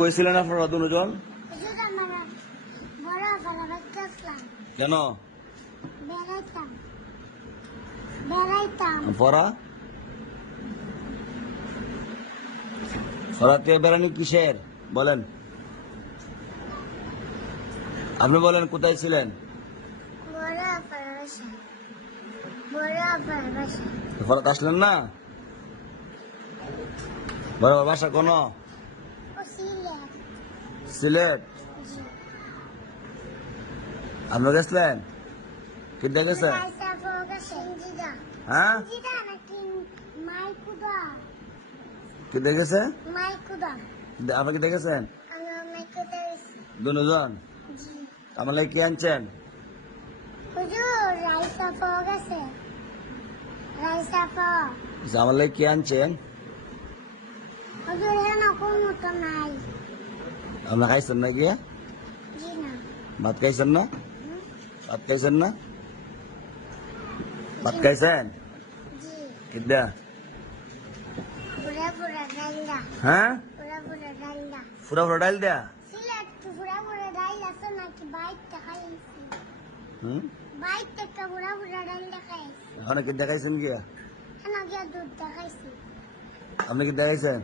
কইছিলেন আপনারা দুজন? কেন পড়া পড়াতে বেড়ানি কিসের বলেন? আপনি বলেন কোথায় ছিলেন? পড়াতে আসলেন না? বড় বাসা কোন? সিলেট। আপনি গেছিলেন? কিনতে গেছেন? হ্যাঁ কিনতে গেছে? আপনি কিনতে গেছেন দুজন? আমার লাগে কি আনছেন? আমার লাগে কি আনছেন? আপনার খাইছেন না গিয়ে? ভাত খাইছেন না? ভাত খাইছেন না? ভাত খাইছেন? কিদ্দা? হ্যাঁ ফুরা ফুরা ডাইল দেয়া? এখন কি দেখাইছেন গিয়া? আপনি কি দেখাইছেন?